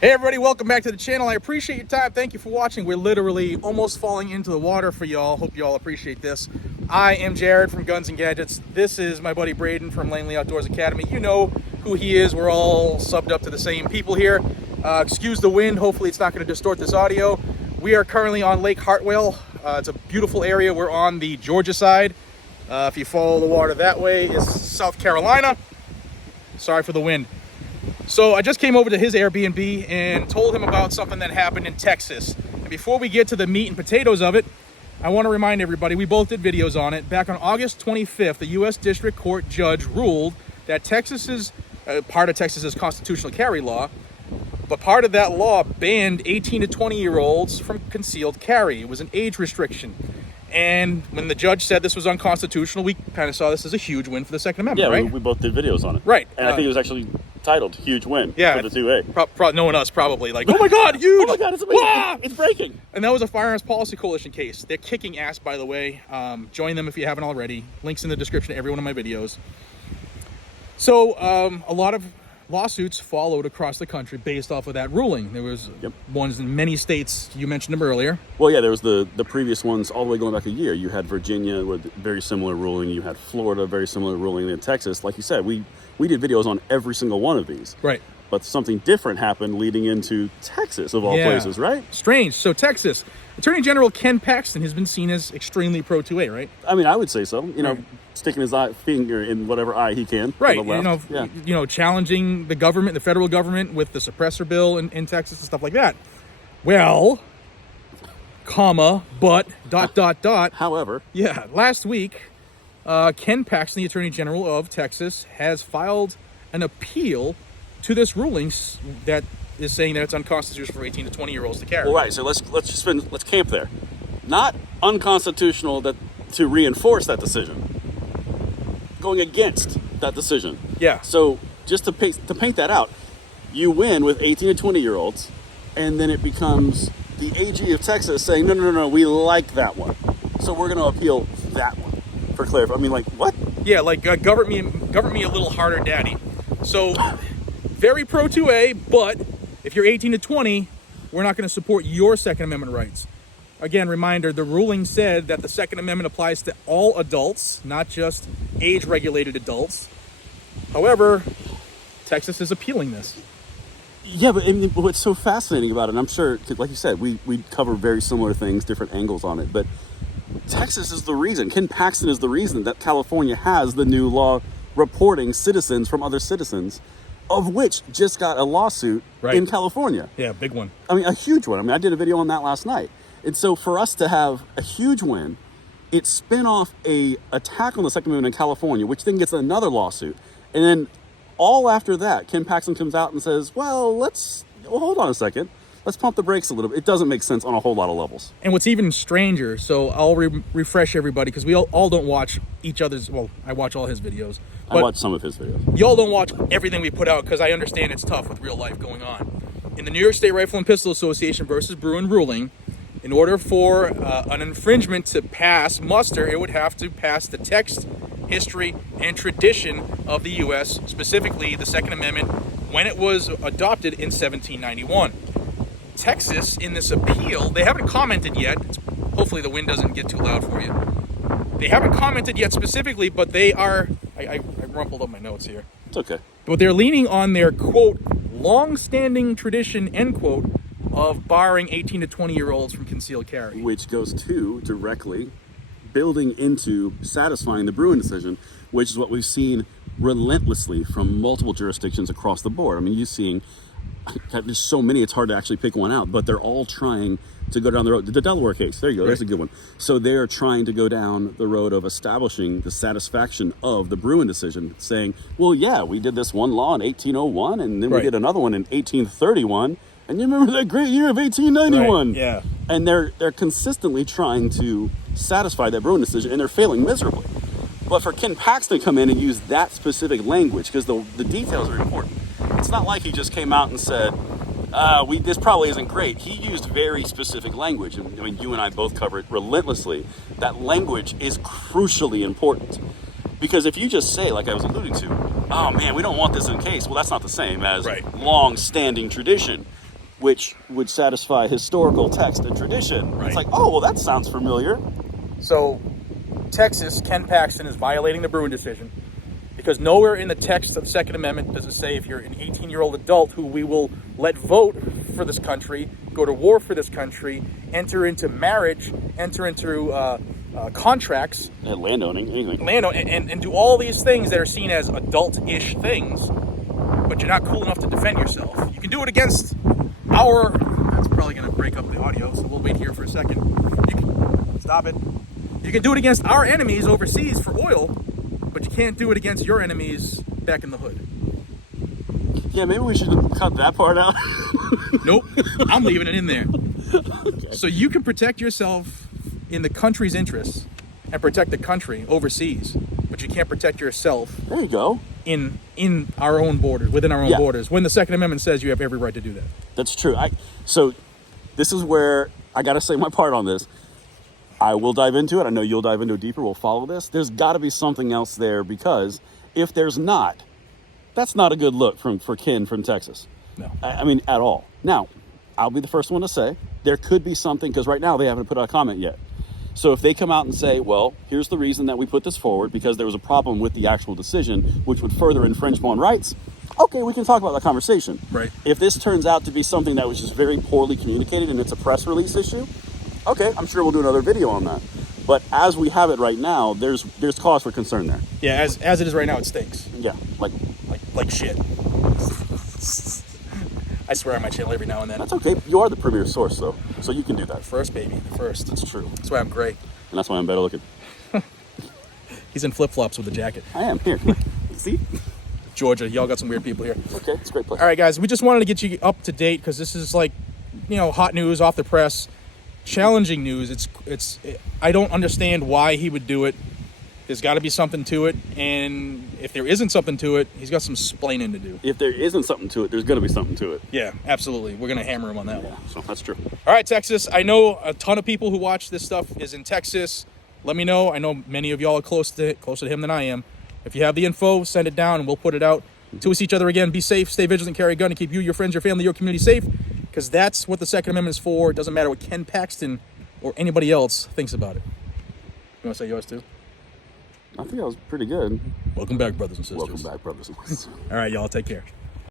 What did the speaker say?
Hey everybody, welcome back to the channel. I appreciate your time. Thank you for watching. We're literally almost falling into the water for y'all. Hope y'all appreciate this. I am Jared from Guns and Gadgets. This is my buddy Braden from Langley Outdoors Academy. You know who he is. We're all subbed up to the same people here. Excuse the wind. Hopefully it's not going to distort this audio. We are currently on Lake Hartwell. It's a beautiful area. We're on the Georgia side. If you follow the water that way, is South Carolina. Sorry for the wind. So I just came over to his Airbnb and told him about something that happened in Texas. And before we get to the meat and potatoes of it, I want to remind everybody, we both did videos on it. Back on August 25th, the U.S. District Court judge ruled that part of Texas's constitutional carry law, but part of that law banned 18 to 20-year-olds from concealed carry. It was an age restriction. And when the judge said this was unconstitutional, we kind of saw this as a huge win for the Second Amendment, right? Yeah, we both did videos on it. Right. And I think it was actually titled Huge Win for the 2A. Knowing us, probably like, oh my God, huge! Oh my God, it's amazing. Wah! It's breaking. And that was a Firearms Policy Coalition case. They're kicking ass, by the way. Join them if you haven't already. Links in the description to every one of my videos. So a lot of lawsuits followed across the country based off of that ruling. There was ones in many states. You mentioned them earlier. Well, yeah, there was the previous ones all the way going back a year. You had Virginia with very similar ruling. You had Florida, very similar ruling. And Texas, like you said, we did videos on every single one of these. Right. But something different happened leading into Texas, of all places, right? Strange. So Texas, Attorney General Ken Paxton has been seen as extremely pro-2A, right? I mean, I would say so. You know, sticking his finger in whatever eye he can. Right. On the left. You know, challenging the government, the federal government, with the suppressor bill in Texas and stuff like that. Well, but, ... However. Yeah, last week, Ken Paxton, the Attorney General of Texas, has filed an appeal to this ruling that is saying that it's unconstitutional for 18 to 20-year-olds to carry. Well, right. So let's camp there. Not unconstitutional to reinforce that decision. Going against that decision. Yeah. So just to paint that out, you win with 18 to 20-year-olds, and then it becomes the AG of Texas saying, no, we like that one, so we're going to appeal that one. For clarify, I mean, like, what? Yeah, like govern me a little harder, daddy. So very pro-2A, but if you're 18 to 20, we're not going to support your Second Amendment rights. Again, reminder, the ruling said that the Second Amendment applies to all adults, not just age-regulated adults. However, Texas is appealing this. Yeah, but what's so fascinating about it, and I'm sure, like you said, we cover very similar things, different angles on it, but Texas is the reason, Ken Paxton is the reason that California has the new law reporting citizens from other citizens, of which just got a lawsuit in California. Yeah, big one. I mean, a huge one. I mean, I did a video on that last night. And so for us to have a huge win, it spin off a attack on the Second Amendment in California, which then gets another lawsuit. And then all after that, Ken Paxton comes out and says, well, hold on a second. Let's pump the brakes a little bit. It doesn't make sense on a whole lot of levels. And what's even stranger, so I'll refresh everybody, because we all don't watch each other's, well, I watch all his videos. I watch some of his videos. Y'all don't watch everything we put out, because I understand it's tough with real life going on. In the New York State Rifle and Pistol Association versus Bruin ruling, in order for an infringement to pass muster, it would have to pass the text, history, and tradition of the U.S., specifically the Second Amendment, when it was adopted in 1791. Texas, in this appeal, they haven't commented yet. Hopefully the wind doesn't get too loud for you. They haven't commented yet specifically, but they are, I rumpled up my notes here. It's okay. But they're leaning on their, quote, long-standing tradition, end quote, of barring 18 to 20-year-olds from concealed carry. Which goes to directly building into satisfying the Bruin decision, which is what we've seen relentlessly from multiple jurisdictions across the board. I mean, you're seeing, there's so many, it's hard to actually pick one out, but they're all trying to go down the road. The Delaware case, there you go, There's a good one. So they're trying to go down the road of establishing the satisfaction of the Bruin decision, saying, well, yeah, we did this one law in 1801, and then we did another one in 1831, and you remember that great year of 1891? Right. Yeah. And they're consistently trying to satisfy that Bruin decision, and they're failing miserably. But for Ken Paxton to come in and use that specific language, because the details are important. It's not like he just came out and said, this probably isn't great. He used very specific language. And I mean, you and I both cover it relentlessly. That language is crucially important. Because if you just say, like I was alluding to, oh man, we don't want this in case. Well, that's not the same as long-standing tradition. which would satisfy historical text and tradition. Right. It's like, oh, well, that sounds familiar. So, Texas, Ken Paxton is violating the Bruin decision because nowhere in the text of the Second Amendment does it say if you're an 18-year-old adult who we will let vote for this country, go to war for this country, enter into marriage, enter into contracts, And landowning, anything. and do all these things that are seen as adult-ish things, but you're not cool enough to defend yourself. You can do it against our... That's probably going to break up the audio, so we'll wait here for a second. You can stop it. You can do it against our enemies overseas for oil, but you can't do it against your enemies back in the hood. Yeah, maybe we should cut that part out. Nope, I'm leaving it in there. Okay. So you can protect yourself in the country's interests and protect the country overseas, but you can't protect yourself There you go. in our own borders, within our own Yeah. borders, when the Second Amendment says you have every right to do that. That's true. So this is where I got to say my part on this. I will dive into it. I know you'll dive into it deeper. We'll follow this. There's got to be something else there, because if there's not, that's not a good look for Ken from Texas. No. I mean, at all. Now, I'll be the first one to say there could be something, because right now they haven't put out a comment yet. So if they come out and say, well, here's the reason that we put this forward, because there was a problem with the actual decision, which would further infringe on rights, okay, we can talk about that conversation. Right. If this turns out to be something that was just very poorly communicated and it's a press release issue, okay, I'm sure we'll do another video on that. But as we have it right now, there's cause for concern there. Yeah, as it is right now, it stinks. Yeah, Like shit. I swear on my channel every now and then. that's okay. You are the premier source, though, so you can do that. First, baby. First. That's true. That's why I'm gray. And that's why I'm better looking. He's in flip-flops with a jacket. I am. Here. See? Georgia, y'all got some weird people here. Okay, it's a great place. All right, guys, we just wanted to get you up to date because this is like, hot news off the press, challenging news. I don't understand why he would do it. There's got to be something to it, and if there isn't something to it, he's got some splaining to do. If there isn't something to it, there's going to be something to it. Yeah, absolutely. We're going to hammer him on that one. So that's true. All right, Texas. I know a ton of people who watch this stuff is in Texas. Let me know. I know many of y'all are closer to him than I am. If you have the info, send it down, and we'll put it out. Till we see each other again, be safe, stay vigilant, carry a gun, and keep you, your friends, your family, your community safe, because that's what the Second Amendment is for. It doesn't matter what Ken Paxton or anybody else thinks about it. You want to say yours, too? I think that was pretty good. Welcome back, brothers and sisters. Welcome back, brothers and sisters. All right, y'all. Take care.